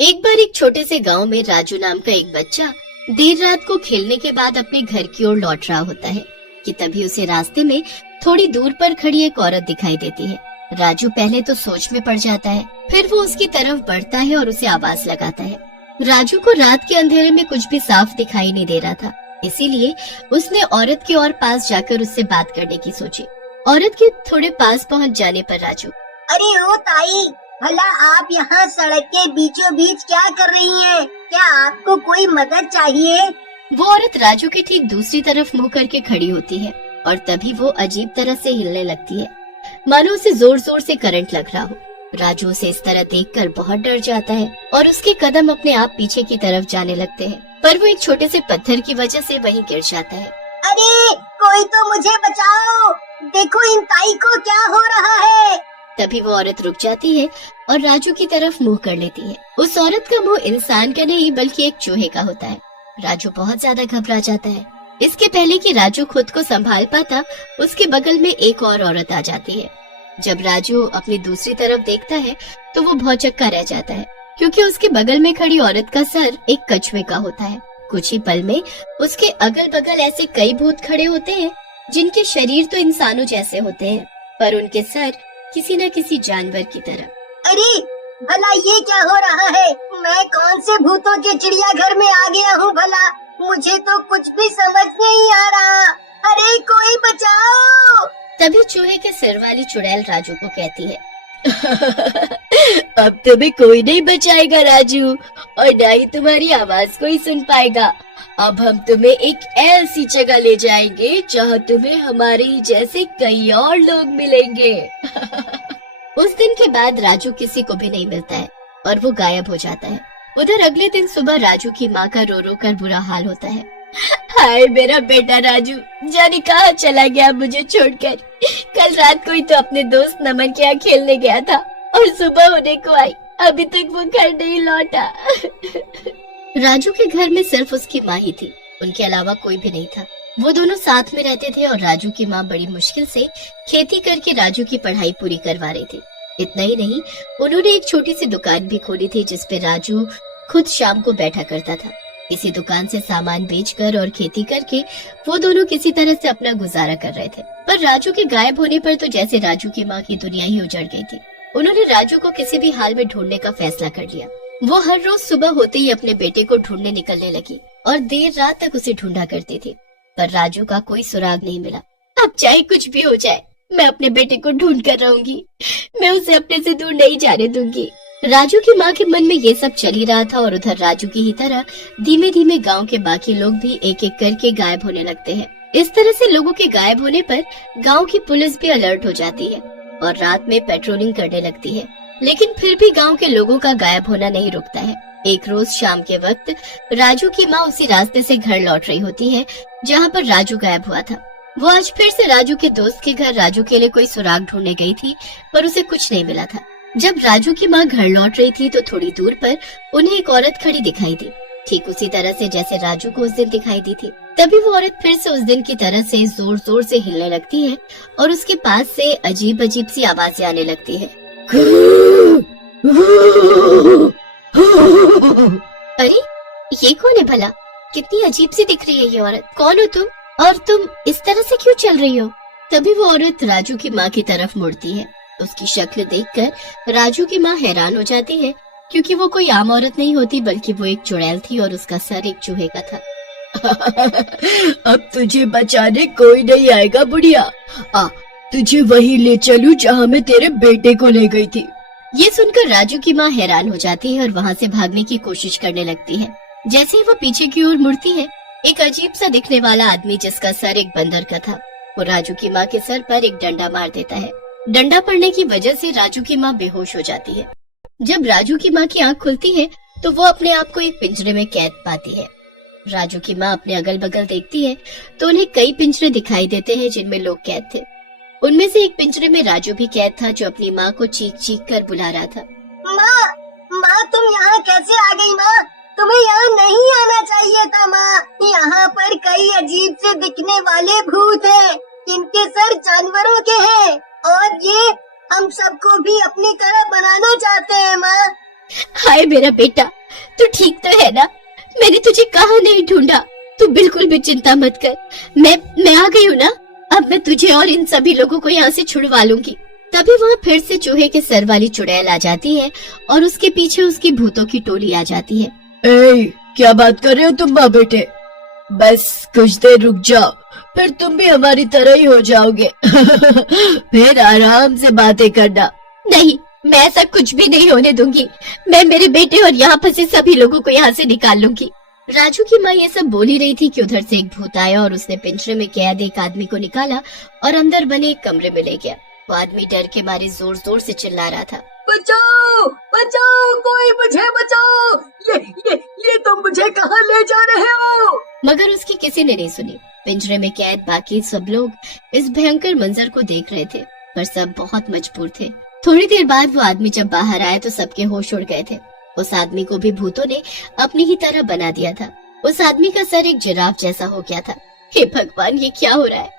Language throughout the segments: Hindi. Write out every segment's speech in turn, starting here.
एक बार एक छोटे से गांव में राजू नाम का एक बच्चा देर रात को खेलने के बाद अपने घर की ओर लौट रहा होता है कि तभी उसे रास्ते में थोड़ी दूर पर खड़ी एक औरत दिखाई देती है। राजू पहले तो सोच में पड़ जाता है, फिर वो उसकी तरफ बढ़ता है और उसे आवाज लगाता है। राजू को रात के अंधेरे में कुछ भी साफ दिखाई नहीं दे रहा था, इसीलिए उसने औरत के और पास जाकर उससे बात करने की सोची। औरत के थोड़े पास पहुंच जाने पर राजू, अरे ओ ताई, भला आप यहाँ सड़क के बीचों बीच क्या कर रही हैं? क्या आपको कोई मदद चाहिए? वो औरत राजू के ठीक दूसरी तरफ मुंह करके खड़ी होती है और तभी वो अजीब तरह से हिलने लगती है, मानो उसे जोर जोर से करंट लग रहा हो। राजू उसे इस तरह देखकर बहुत डर जाता है और उसके कदम अपने आप पीछे की तरफ जाने लगते हैं, पर वो एक छोटे से पत्थर की वजह से वहीं गिर जाता है। अरे कोई तो मुझे बचाओ! देखो इन ताई को क्या हो रहा है। तभी वो औरत रुक जाती है और राजू की तरफ मुंह कर लेती है। उस औरत का मुंह इंसान का नहीं बल्कि एक चूहे का होता है। राजू बहुत ज्यादा घबरा जाता है। इसके पहले कि राजू खुद को संभाल पाता, उसके बगल में एक और औरत आ जाती है। जब राजू अपनी दूसरी तरफ देखता है तो वो भौचक्का रह जाता है, क्योंकि उसके बगल में खड़ी औरत का सर एक कछुए का होता है। कुछ ही पल में उसके अगल बगल ऐसे कई भूत खड़े होते हैं जिनके शरीर तो इंसानों जैसे होते हैं, पर उनके सर किसी न किसी जानवर की तरह। अरे भला ये क्या हो रहा है? मैं कौन से भूतों के चिड़ियाघर में आ गया हूँ भला? मुझे तो कुछ भी समझ नहीं आ रहा। अरे कोई बचाओ! तभी चूहे के सिर वाली चुड़ैल राजू को कहती है, अब तुम्हें कोई नहीं बचाएगा राजू, और न ही तुम्हारी आवाज कोई सुन पाएगा। अब हम तुम्हें एक ऐसी जगह ले जाएंगे जहाँ तुम्हें हमारे ही जैसे कई और लोग मिलेंगे। उस दिन के बाद राजू किसी को भी नहीं मिलता है और वो गायब हो जाता है। उधर अगले दिन सुबह राजू की माँ का रो रो कर बुरा हाल होता है। हाय मेरा बेटा राजू, जाने कहाँ चला गया मुझे छोड़कर। कल रात को ही तो अपने दोस्त नमन के यहाँ खेलने गया था और सुबह होने को आई, अभी तक वो घर नहीं लौटा। राजू के घर में सिर्फ उसकी माँ ही थी, उनके अलावा कोई भी नहीं था। वो दोनों साथ में रहते थे और राजू की माँ बड़ी मुश्किल से खेती करके राजू की पढ़ाई पूरी करवा रही थी। इतना ही नहीं, उन्होंने एक छोटी सी दुकान भी खोली थी जिस पे राजू खुद शाम को बैठा करता था। इसी दुकान से सामान बेचकर और खेती करके वो दोनों किसी तरह से अपना गुजारा कर रहे थे। पर राजू के गायब होने पर तो जैसे राजू की माँ की दुनिया ही उजड़ गई थी। उन्होंने राजू को किसी भी हाल में ढूंढने का फैसला कर लिया। वो हर रोज सुबह होते ही अपने बेटे को ढूंढने निकलने लगी और देर रात तक उसे ढूंढा करती थी, पर राजू का कोई सुराग नहीं मिला। अब चाहे कुछ भी हो जाए, मैं अपने बेटे को ढूंढ कर रहूंगी, मैं उसे अपने से दूर नहीं जाने दूंगी। राजू की माँ के मन में ये सब चल ही रहा था और उधर राजू की ही तरह धीमे धीमे गांव के बाकी लोग भी एक एक करके गायब होने लगते हैं। इस तरह से लोगों के गायब होने पर गांव की पुलिस भी अलर्ट हो जाती है और रात में पेट्रोलिंग करने लगती है, लेकिन फिर भी गांव के लोगों का गायब होना नहीं रुकता है। एक रोज शाम के वक्त राजू की माँ उसी रास्ते से घर लौट रही होती है जहाँ पर राजू गायब हुआ था। वो आज फिर से राजू के दोस्त के घर राजू के लिए कोई सुराग ढूंढने गई थी, पर उसे कुछ नहीं मिला था। जब राजू की माँ घर लौट रही थी तो थोड़ी दूर पर उन्हें एक औरत खड़ी दिखाई दी, ठीक उसी तरह से जैसे राजू को उस दिन दिखाई दी थी। तभी वो औरत फिर से उस दिन की तरह से जोर जोर से हिलने लगती है और उसके पास से अजीब अजीब सी आवाजें आने लगती है। अरे ये कौन है भला? कितनी अजीब सी दिख रही है ये औरत। कौन हो तुम और तुम इस तरह से क्यों चल रही हो? तभी वो औरत राजू की माँ की तरफ मुड़ती है। उसकी शक्ल देखकर राजू की माँ हैरान हो जाती है, क्योंकि वो कोई आम औरत नहीं होती बल्कि वो एक चुड़ैल थी और उसका सर एक चूहे का था। अब तुझे बचाने कोई नहीं आएगा बुढ़िया। आ तुझे वहीं ले चलूं जहाँ मैं तेरे बेटे को ले गई थी। ये सुनकर राजू की माँ हैरान हो जाती है और वहाँ से भागने की कोशिश करने लगती है। जैसे ही वो पीछे की ओर मुड़ती है, एक अजीब सा दिखने वाला आदमी जिसका सर एक बंदर का था, वो राजू की माँ के सर पर एक डंडा मार देता है। डंडा पड़ने की वजह से राजू की माँ बेहोश हो जाती है। जब राजू की माँ की आंख खुलती है तो वो अपने आप को एक पिंजरे में कैद पाती है। राजू की माँ अपने अगल बगल देखती है तो उन्हें कई पिंजरे दिखाई देते हैं जिनमें लोग कैद थे। उनमें से एक पिंजरे में राजू भी कैद था, जो अपनी माँ को चीख चीख कर बुला रहा था। माँ तुम यहाँ कैसे आ गई? माँ तुम्हें यहाँ नहीं आना चाहिए था। माँ यहाँ पर कई अजीब से दिखने वाले भूत हैं, इनके सर जानवरों के हैं और ये हम सबको भी अपनी तरह बनाना चाहते हैं। माँ हाय मेरा बेटा, तू ठीक तो है ना? मैंने तुझे कहाँ नहीं ढूंढा। तू बिल्कुल भी चिंता मत कर, मैं आ गई हूँ ना। अब मैं तुझे और इन सभी लोगों को यहाँ से छुड़वा लूंगी। तभी वहाँ फिर से चूहे के सर वाली चुड़ैल आ जाती है और उसके पीछे उसकी भूतों की टोली आ जाती है। ए, क्या बात कर रहे हो तुम माँ बेटे? बस कुछ देर रुक जाओ, फिर तुम भी हमारी तरह ही हो जाओगे। फिर आराम से बातें करना। नहीं, मैं ऐसा कुछ भी नहीं होने दूंगी। मैं मेरे बेटे और यहाँ फंसे सभी लोगों को यहाँ से निकाल लूंगी। राजू की माँ ये सब बोल ही रही थी कि उधर से एक भूत आया और उसने पिंजरे में कैद एक आदमी को निकाला और अंदर बने एक कमरे में ले गया। वो आदमी डर के मारे जोर जोर से चिल्ला रहा था, बचाओ बचाओ, कोई मुझे बचाओ, ये तुम मुझे कहाँ ले जा रहे हो? मगर उसकी किसी ने नहीं सुनी। पिंजरे में कैद बाकी सब लोग इस भयंकर मंजर को देख रहे थे, पर सब बहुत मजबूर थे। थोड़ी देर बाद वो आदमी जब बाहर आया तो सबके होश उड़ गए थे। उस आदमी को भी भूतों ने अपनी ही तरह बना दिया था। उस आदमी का सर एक जिराफ जैसा हो गया था। हे भगवान, ये क्या हो रहा है?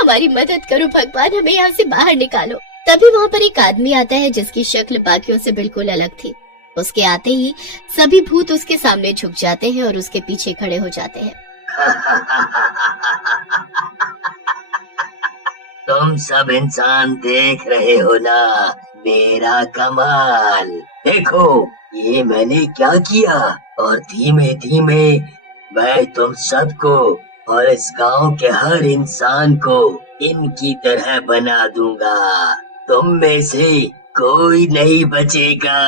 हमारी मदद करो भगवान, हमें यहाँ से बाहर निकालो। तभी वहाँ पर एक आदमी आता है जिसकी शक्ल बाकियों से बिल्कुल अलग थी। उसके आते ही सभी भूत उसके सामने झुक जाते हैं और उसके पीछे खड़े हो जाते हैं। तुम सब इंसान देख रहे हो ना मेरा कमाल। देखो ये मैंने क्या किया, और धीमे धीमे मैं तुम सबको और इस गांव के हर इंसान को इनकी तरह बना दूंगा। तुम में से कोई नहीं बचेगा।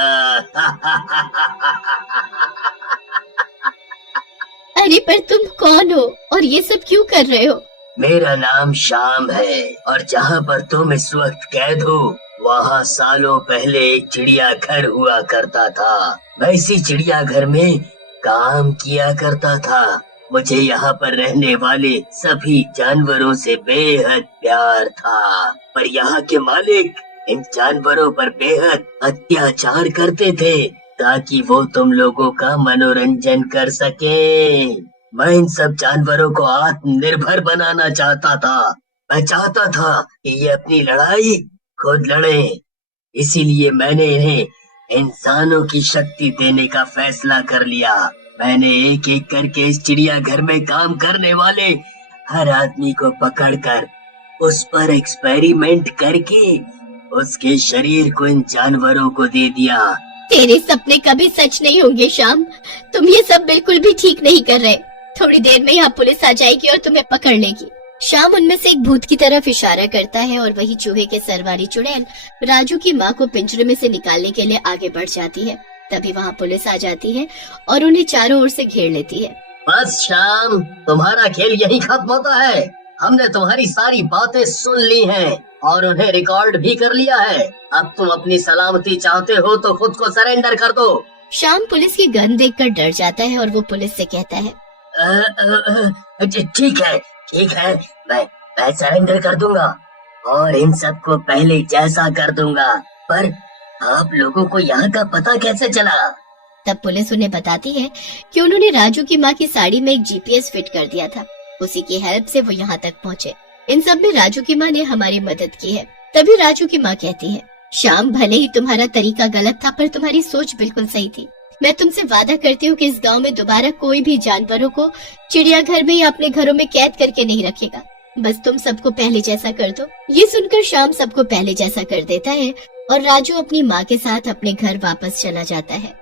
अरे पर तुम कौन हो और ये सब क्यों कर रहे हो? मेरा नाम श्याम है और जहाँ पर तुम इस वक्त कैद हो वहाँ सालों पहले एक चिड़ियाघर हुआ करता था। मैं इसी चिड़ियाघर में काम किया करता था। मुझे यहाँ पर रहने वाले सभी जानवरों से बेहद प्यार था, पर यहाँ के मालिक इन जानवरों पर बेहद अत्याचार करते थे ताकि वो तुम लोगों का मनोरंजन कर सके। मैं इन सब जानवरों को आत्मनिर्भर बनाना चाहता था। मैं चाहता था कि ये अपनी लड़ाई खुद लड़ें। इसीलिए मैंने इन्हें इंसानों की शक्ति देने का फैसला कर लिया। मैंने एक एक करके इस चिड़ियाघर में काम करने वाले हर आदमी को पकड़कर उस पर एक्सपेरिमेंट करके उसके शरीर को इन जानवरों को दे दिया। तेरे सपने कभी सच नहीं होंगे श्याम, तुम ये सब बिल्कुल भी ठीक नहीं कर रहे। थोड़ी देर में यहाँ पुलिस आ जाएगी और तुम्हें पकड़ लेगी। श्याम उनमें से एक भूत की तरफ इशारा करता है और वही चूहे के सर वाली चुड़ैल राजू की माँ को पिंजरे में से निकालने के लिए आगे बढ़ जाती है। तभी वहाँ पुलिस आ जाती है और उन्हें चारों ओर से घेर लेती है। बस श्याम, तुम्हारा खेल यही खत्म होता है। हमने तुम्हारी सारी बातें सुन ली हैं और उन्हें रिकॉर्ड भी कर लिया है। अब तुम अपनी सलामती चाहते हो तो खुद को सरेंडर कर दो। श्याम पुलिस की गन देखकर डर जाता है और वो पुलिस से कहता है, ठीक है, मैं सरेंडर कर दूंगा और इन सबको पहले जैसा कर दूंगा। पर आप लोगों को यहाँ का पता कैसे चला? तब पुलिस उन्हें बताती है कि उन्होंने राजू की माँ की साड़ी में एक जीपीएस फिट कर दिया था। उसी की हेल्प से वो यहाँ तक पहुँचे। इन सब में राजू की माँ ने हमारी मदद की है। तभी राजू की माँ कहती है, श्याम भले ही तुम्हारा तरीका गलत था पर तुम्हारी सोच बिल्कुल सही थी। मैं तुमसे वादा करती हूँ कि इस गांव में दोबारा कोई भी जानवरों को चिड़ियाघर में या अपने घरों में कैद करके नहीं रखेगा। बस तुम सबको पहले जैसा कर दो। ये सुनकर श्याम सबको पहले जैसा कर देता है और राजू अपनी माँ के साथ अपने घर वापस चला जाता है।